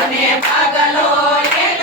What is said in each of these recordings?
હંસલોને ભાગલો એક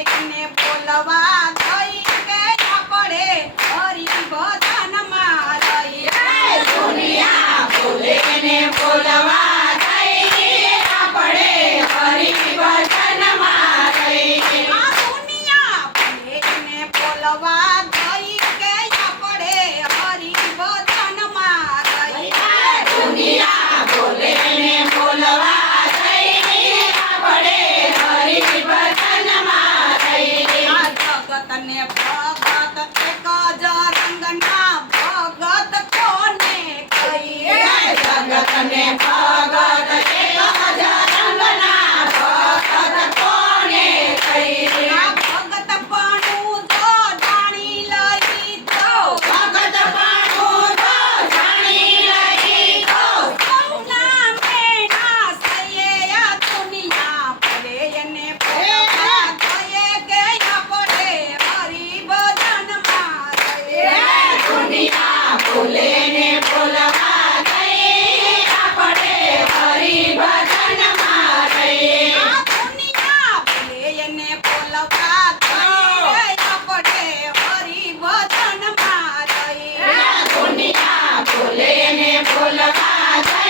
देखने बोलवा Bye.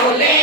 ફૂલે